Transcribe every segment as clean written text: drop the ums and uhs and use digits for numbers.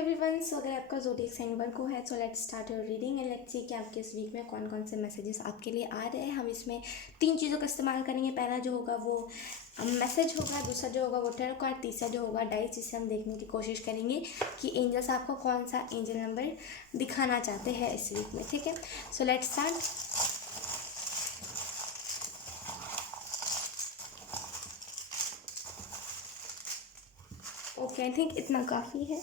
Everyone, सो अगर आपका zodiac sign work है तो let's start your reading and let's see कि आपके इस वीक में कौन कौन से मैसेजेस आपके लिए आ रहे हैं। हम इसमें 3 चीज़ों का इस्तेमाल करेंगे। पहला जो होगा वो मैसेज होगा, दूसरा जो होगा वो टैरो कार्ड, तीसरा जो होगा डाइस, जिससे हम देखने की कोशिश करेंगे कि एंजल्स आपको कौन सा एंजल नंबर दिखाना चाहते हैं इस वीक में। ठीक है, so let's start. Okay, I think इतना काफ़ी है।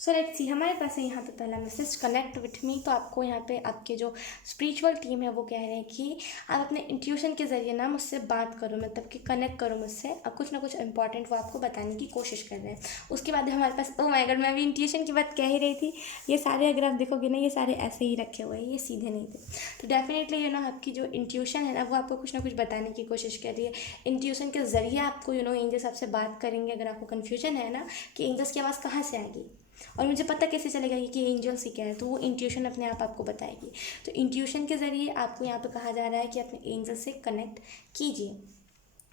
सो लेट्स सी, हमारे पास है यहाँ पे पहला मैसेज, कनेक्ट विथ मी। तो आपको यहाँ पे आपके जो स्पिरिचुअल टीम है वो कह रहे हैं कि आप अपने इंट्यूशन के ज़रिए ना मुझसे बात करो, मतलब कि कनेक्ट करो मुझसे। अब कुछ ना कुछ इंपॉर्टेंट वो आपको बताने की कोशिश कर रहे हैं। उसके बाद हमारे पास, ओ माय गॉड, मैं भी इंट्यूशन की बात कह ही रही थी। ये सारे अगर आप देखोगे ना, ये सारे ऐसे ही रखे हुए हैं, ये सीधे नहीं थे। तो डेफिनेटली आपकी जो इंट्यूशन है ना वो आपको कुछ ना कुछ बताने की कोशिश कर रही है। इंट्यूशन के ज़रिए आपको एंजल्स आपसे बात करेंगे। अगर आपको कन्फ्यूजन है ना कि एंजल्स की आवाज़ कहाँ से आएगी और मुझे पता कैसे चलेगा कि एंजल्स ही क्या है, तो वो इंट्यूशन अपने आप आपको बताएगी। तो इंट्यूशन के ज़रिए आपको यहाँ पे कहा जा रहा है कि अपने एंजल से कनेक्ट कीजिए।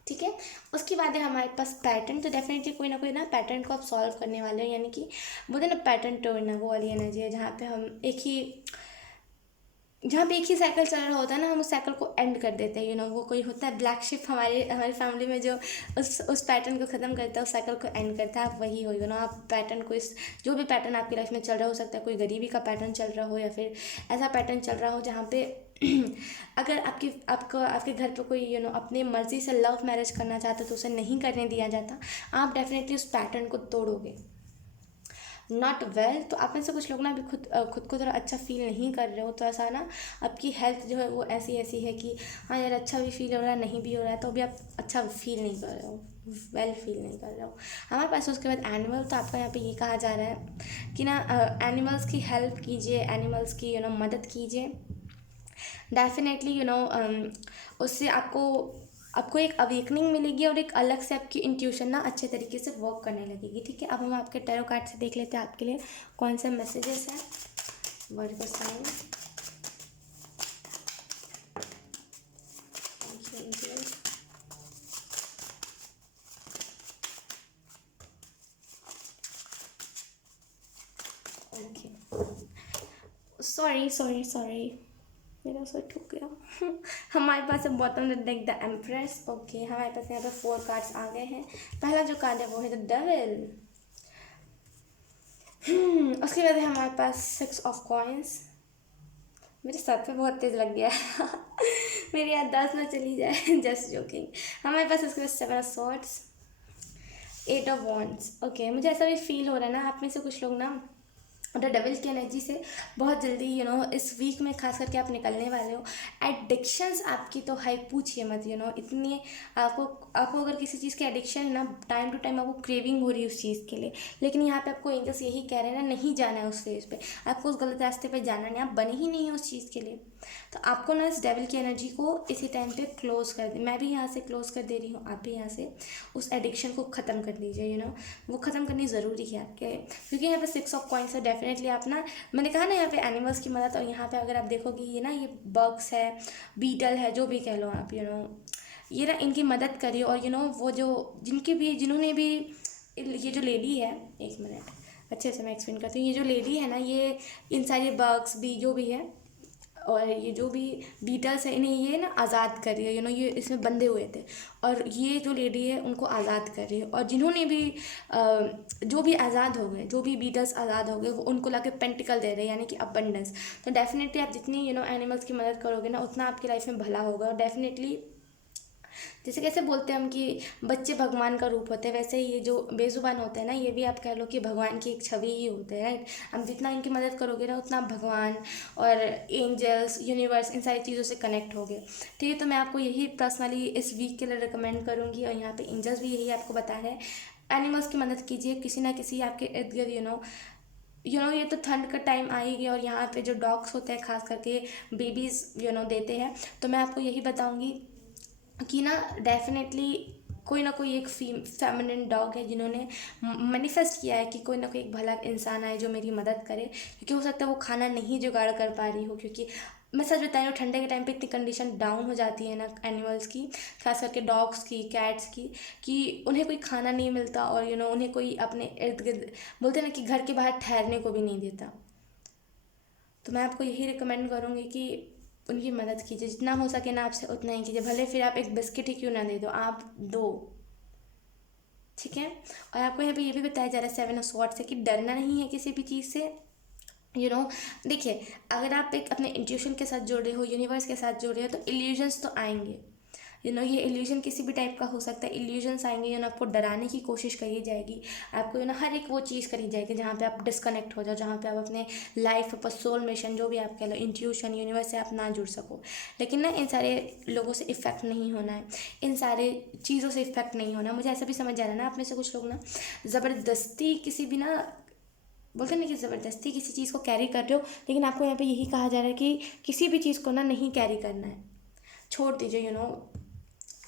ठीक है, उसके बाद है हमारे पास पैटर्न। तो डेफिनेटली कोई ना कोई ना पैटर्न को आप सॉल्व करने वाले हो, यानी कि बोलते ना पैटर्न टर्न, वो वाली एनर्जी है जहाँ पे हम जहाँ पे एक ही साइकिल चल रहा होता है ना, हम उस साइकिल को एंड कर देते हैं। वो कोई होता है ब्लैक शिप हमारी फैमिली में, जो उस पैटर्न को ख़त्म करता है, उस साइकिल को एंड करता है। आप वही हो। आप पैटर्न को, इस जो भी पैटर्न आपकी लाइफ में चल रहा हो सकता है, कोई गरीबी का पैटर्न चल रहा हो या फिर ऐसा पैटर्न चल रहा हो जहाँ पे अगर आपके घर पे कोई अपनी मर्ज़ी से लव मैरिज करना चाहता तो उसे नहीं करने दिया जाता, आप डेफिनेटली उस पैटर्न को तोड़ोगे। नॉट वेल, तो आप में से कुछ लोग ना अभी खुद को थोड़ा अच्छा फील नहीं कर रहे हो। तो ऐसा ना, आपकी हेल्थ जो है वो ऐसी ऐसी है कि हाँ यार, अच्छा भी फील हो रहा है, नहीं भी हो रहा है, तो अभी आप अच्छा फील नहीं कर रहे हो, वेल फील नहीं कर रहे हो। हमारे पास उसके बाद एनिमल। तो आपका यहाँ पे ये कहा जा रहा है कि ना एनिमल्स की हेल्प कीजिए, एनिमल्स की मदद कीजिए। डेफिनेटली उससे आपको एक अवेकनिंग मिलेगी और एक अलग से आपकी इंट्यूशन ना अच्छे तरीके से वर्क करने लगेगी। ठीक है, अब हम आपके टैरो कार्ड से देख लेते हैं आपके लिए कौन से मैसेजेस हैं। वर्ड का साइन, सॉरी सॉरी सॉरी, मेरा सर ठुक गया। हमारे पास है bottom deck the empress. Okay, हमारे पास यहाँ पे 4 कार्ड्स आ गए हैं। पहला जो कार्ड है वो है द डेविल। उसके बाद है हमारे पास 6 ऑफ कॉइंस। मेरे सर पे बहुत तेज़ लग गया है। मेरी याददाश्त ना चली जाए। Just joking. हमारे पास उसके बाद 7 of swords, 8 of wands. Okay, मुझे ऐसा भी फील हो रहा है ना, आप में से कुछ लोग ना द डेविल की एनर्जी से बहुत जल्दी इस वीक में खास करके आप निकलने वाले हो। एडिक्शंस आपकी तो हाई पूछिए मत। इतनी आपको अगर किसी चीज़ की एडिक्शन है ना, टाइम टू टाइम आपको क्रेविंग हो रही है उस चीज़ के लिए, लेकिन यहाँ पे आपको एंजल्स यही कह रहे हैं ना, नहीं जाना है उस फेज पे, आपको उस गलत रास्ते पे जाना नहीं, आप बने ही नहीं है उस चीज़ के लिए। तो आपको ना इस डेविल की एनर्जी को इसी टाइम पे क्लोज कर दे। मैं भी यहाँ से क्लोज कर दे रही हूँ, आप भी यहाँ से उस एडिक्शन को ख़त्म कर दीजिए। वो ख़त्म करनी ज़रूरी है आपके, क्योंकि यहाँ पे 6 ऑफ कॉइंस है। डेफिनेटली आप ना, मैंने कहा ना यहाँ पे एनिमल्स की मदद, और यहाँ पे अगर आप देखोगे ये बग्स है, बीटल है, जो भी कह लो आप, ये ना इनकी मदद करिए। और वो जो जिन्होंने भी ये जो लेडी है, एक मिनट अच्छे से मैं एक्सप्लेन करती हूँ। ये जो लेडी है ना, ये इन सारे बग्स भी जो भी है और ये जो भी बीटल्स है, इन्हें ये ना आज़ाद कर रही है। ये इसमें बंधे हुए थे और ये जो लेडी है उनको आज़ाद कर रही है। और जिन्होंने भी जो भी आज़ाद हो गए, जो भी बीटल्स आज़ाद हो गए, वो उनको लाके पेंटिकल दे रहे हैं, यानी कि अबंडेंस। तो डेफिनेटली आप जितनी एनिमल्स की मदद करोगे ना, उतना आपकी लाइफ में भला होगा। और डेफिनेटली जैसे कैसे बोलते हैं हम कि बच्चे भगवान का रूप होते हैं, वैसे ही ये जो बेजुबान होते हैं ना, ये भी आप कह लो कि भगवान की एक छवि ही होते हैं, राइट। हम जितना इनकी मदद करोगे ना, उतना भगवान और एंजल्स, यूनिवर्स, इन सारी चीज़ों से कनेक्ट होगे। ठीक है, तो मैं आपको यही पर्सनली इस वीक के लिए रिकमेंड करूँगी। और यहाँ पे एंजल्स भी यही आपको बता रहे हैं, एनिमल्स की मदद कीजिए किसी ना किसी आपके इर्द गिर्द। ये तो ठंड का टाइम आ ही गया और यहाँ पे जो डॉग्स होते हैं, खास करके बेबीज़ देते हैं। तो मैं आपको यही बताऊँगी कि ना डेफिनेटली कोई ना कोई एक फेमिनिन डॉग है जिन्होंने मैनिफेस्ट किया है कि कोई ना कोई एक भला इंसान आए जो मेरी मदद करे, क्योंकि हो सकता है वो खाना नहीं जुगाड़ कर पा रही हो, क्योंकि मैं सच बता रही हूँ, ठंडे के टाइम पे इतनी कंडीशन डाउन हो जाती है ना एनिमल्स की, खास करके डॉग्स की, कैट्स की, कि उन्हें कोई खाना नहीं मिलता और उन्हें कोई अपने इर्द गिर्द, बोलते हैं ना कि घर के बाहर ठहरने को भी नहीं देता। तो मैं आपको यही रिकमेंड करूँगी कि उनकी मदद कीजिए, जितना हो सके ना आपसे उतना ही कीजिए, भले फिर आप एक बिस्किट ही क्यों ना दे दो, आप दो। ठीक है। और आपको यहाँ पे ये भी बताया जा रहा है 7 ऑफ स्वॉर्ड्स से कि डरना नहीं है किसी भी चीज़ से। देखिए, अगर आप एक अपने इंट्यूशन के साथ जुड़ रहे हो, यूनिवर्स के साथ जुड़ रहे हो, तो इल्यूजन्स तो आएंगे। ये इल्यूजन किसी भी टाइप का हो सकता है, इल्यूजन्स आएंगे, आपको डराने की कोशिश करी जाएगी, आपको हर एक वो चीज़ करी जाएगी जहाँ पे आप डिस्कनेक्ट हो जाओ, जहाँ पे आप अपने लाइफ पर सोल मिशन जो भी आप कह लो, इंट्यूशन, यूनिवर्स से आप ना जुड़ सको। लेकिन ना इन सारे लोगों से इफेक्ट नहीं होना है, इन सारे चीज़ों से इफेक्ट नहीं होना। मुझे ऐसा भी समझ आ रहा है ना, आप में से कुछ लोग ना ज़बरदस्ती किसी भी ना, बोलते हैं ना कि ज़बरदस्ती किसी चीज़ को कैरी कर रहे हो, लेकिन आपको यहाँ पे यही कहा जा रहा है कि किसी भी चीज़ को ना नहीं कैरी करना है, छोड़ दीजिए।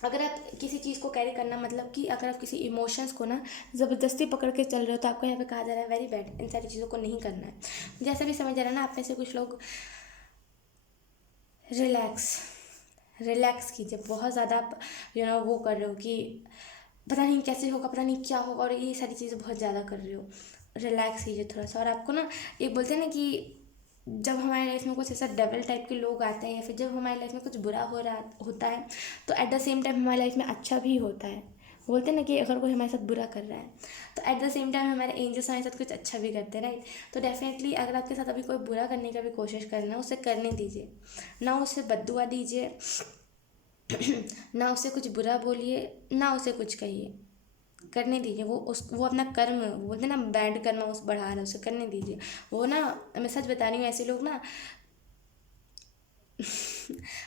अगर आप किसी चीज़ को कैरी करना, मतलब कि अगर आप किसी इमोशंस को ना ज़बरदस्ती पकड़ के चल रहे हो, तो आपको यहाँ पे कहा जा रहा है वेरी बैड, इन सारी चीज़ों को नहीं करना है। जैसा भी समझ आ रहा है ना, आप में से कुछ लोग रिलैक्स रिलैक्स कीजिए। बहुत ज़्यादा आप वो कर रहे हो कि पता नहीं कैसे होगा, पता नहीं क्या होगा, और ये सारी चीज़ें बहुत ज़्यादा कर रहे हो। रिलैक्स कीजिए थोड़ा सा। और आपको ना, एक बोलते हैं ना कि जब हमारे लाइफ में कुछ ऐसा डेविल टाइप के लोग आते हैं, या फिर जब हमारी लाइफ में कुछ बुरा हो रहा होता है, तो एट द सेम टाइम हमारी लाइफ में अच्छा भी होता है। बोलते हैं ना कि अगर कोई हमारे साथ बुरा कर रहा है, तो एट द सेम टाइम हमारे एंजल्स हमारे साथ कुछ अच्छा भी करते हैं, राइट। तो डेफिनेटली अगर आपके साथ अभी कोई बुरा करने का भी कोशिश कर रहा है, उसे करने दीजिए, ना उसे बद्दुआ दीजिए, ना उसे कुछ बुरा बोलिए, ना उसे कुछ कहिए, करने दीजिए। वो अपना कर्म, बोलते हैं ना बैड कर्म उस बढ़ा रहा है, उसे करने दीजिए। वो ना, मैं सच बता रही हूँ, ऐसे लोग ना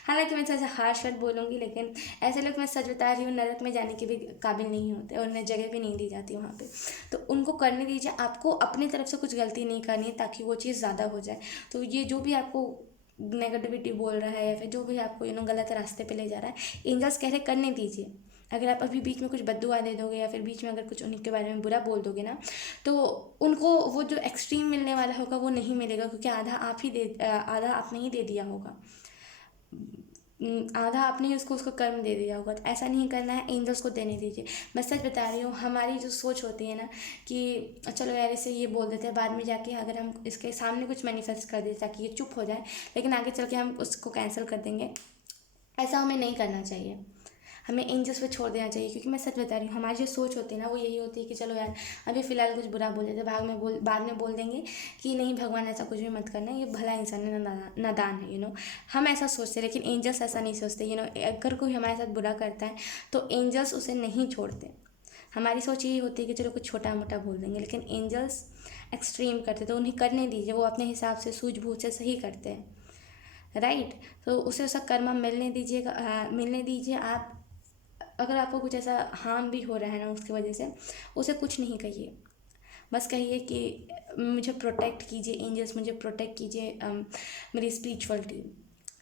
हालांकि मैं थोड़ा सा हार्श वर्ड बोलूँगी, लेकिन ऐसे लोग, मैं सच बता रही हूँ, नरक में जाने के भी काबिल नहीं होते, और उन्हें जगह भी नहीं दी जाती वहाँ पे। तो उनको करने दीजिए, आपको अपनी तरफ से कुछ गलती नहीं करनी है, ताकि वो चीज़ ज़्यादा हो जाए। तो ये जो भी आपको नेगेटिविटी बोल रहा है, या फिर जो भी आपको गलत रास्ते पे ले जा रहा है, एंजल्स कह रहे करने दीजिए। अगर आप अभी बीच में कुछ बद्दुआ दे दोगे, या फिर बीच में अगर कुछ उनके बारे में बुरा बोल दोगे ना, तो उनको वो जो एक्सट्रीम मिलने वाला होगा वो नहीं मिलेगा, क्योंकि आधा आपने ही दे दिया होगा, आधा आपने ही उसको कर्म दे दिया होगा। तो ऐसा नहीं करना है, एंजल्स को देने दीजिए। मैं सच बता रही हूँ, हमारी जो सोच होती है ना कि चलो यार इसे ये बोल देते हैं, बाद में जाके अगर हम इसके सामने कुछ मैनिफेस्ट कर देते ताकि ये चुप हो जाए, लेकिन आगे चल के हम उसको कैंसिल कर देंगे, ऐसा हमें नहीं करना चाहिए। हमें एंजल्स पे छोड़ देना चाहिए, क्योंकि मैं सच बता रही हूँ, हमारी जो सोच होती है ना, वो यही होती है कि चलो यार अभी फ़िलहाल कुछ बुरा बोल देते, बाद में बोल देंगे कि नहीं भगवान ऐसा कुछ भी मत करना, ये भला इंसान है, नादान है, हम ऐसा सोचते हैं। लेकिन एंजल्स ऐसा नहीं सोचते। अगर कोई हमारे साथ बुरा करता है, तो एंजल्स उसे नहीं छोड़ते। हमारी सोच यही होती है कि चलो कुछ छोटा मोटा बोल देंगे, लेकिन एंजल्स एक्सट्रीम करते, तो उन्हें करने दीजिए, वो अपने हिसाब से सूझबूझ से सही करते हैं, राइट। तो उसे उसका कर्मा मिलने दीजिए। आप अगर आपको कुछ ऐसा हार्म भी हो रहा है ना उसकी वजह से, उसे कुछ नहीं कहिए, बस कहिए कि मुझे प्रोटेक्ट कीजिए एंजल्स, मुझे प्रोटेक्ट कीजिए मेरी स्पिरिचुअल टीम।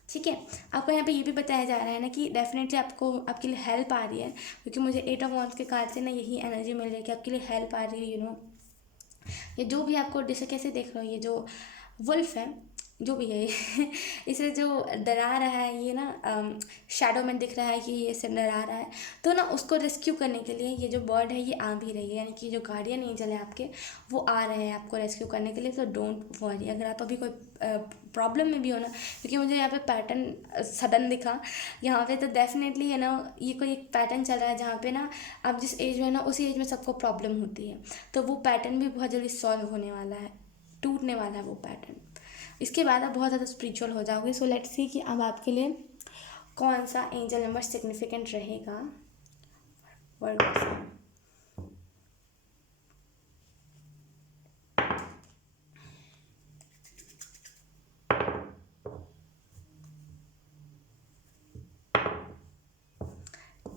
ठीक है। आपको यहाँ पे ये भी बताया जा रहा है ना कि डेफिनेटली आपको आपके लिए हेल्प आ रही है, क्योंकि मुझे 8 ऑफ वांड्स के कार्ड से ना यही एनर्जी मिल रही है कि आपके लिए हेल्प आ रही है। ये जो भी आपको जैसे कैसे देख रहे हो, ये जो वुल्फ है, जो भी है ये इसे जो डरा रहा है, ये ना शैडो में दिख रहा है कि ये इसे डरा रहा है, तो ना उसको रेस्क्यू करने के लिए ये जो बर्ड है ये आ भी रही है, यानी कि जो गार्डियन एंजल है आपके, वो आ रहे हैं आपको रेस्क्यू करने के लिए। तो डोंट वरी, अगर आप अभी कोई प्रॉब्लम में भी हो ना, क्योंकि मुझे यहाँ पे पैटर्न सडन दिखा यहाँ पे, तो डेफिनेटली ये कोई एक पैटर्न चल रहा है जहाँ पे ना आप जिस एज में ना, उसी एज में सबको प्रॉब्लम होती है, तो वो पैटर्न भी बहुत जल्दी सॉल्व होने वाला है, टूटने वाला है वो पैटर्न। इसके बाद आप बहुत ज़्यादा स्पिरिचुअल हो जाओगे। सो लेट्स सी कि अब आपके लिए कौन सा एंजल नंबर सिग्निफिकेंट रहेगा वर्गो से।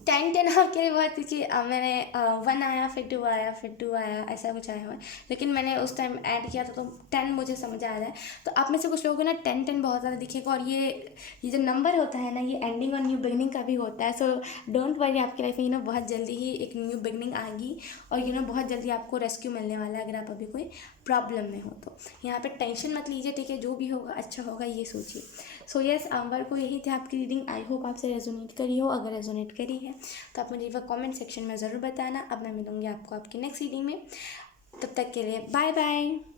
10 आपके लिए बहुत, क्योंकि मैंने 1 आया, फिर 2 आया, फिर 2 आया, ऐसा कुछ आया हुआ है। लेकिन मैंने उस टाइम ऐड किया था तो 10 मुझे समझ आ रहा है। तो आप में से कुछ लोगों को ना 10 बहुत ज़्यादा दिखेगा, और ये जो नंबर होता है ना, ये एंडिंग और न्यू बिगनिंग का भी होता है। सो डोंट वरी, आपकी लाइफ में बहुत जल्दी ही एक न्यू बिगनिंग आएगी, और बहुत जल्दी आपको रेस्क्यू मिलने वाला है, अगर आप अभी कोई प्रॉब्लम में हो तो। यहाँ पे टेंशन मत लीजिए, ठीक है, जो भी होगा अच्छा होगा, ये सोचिए। सो यस, आंवर को यही थी आपकी रीडिंग। आई होप आपसे रेजोनेट करी हो। अगर रेजोनेट करी है तो आप मुझे कमेंट सेक्शन में ज़रूर बताना। अब मैं मिलूँगी आपको आपकी नेक्स्ट रीडिंग में। तब तक के लिए बाय बाय।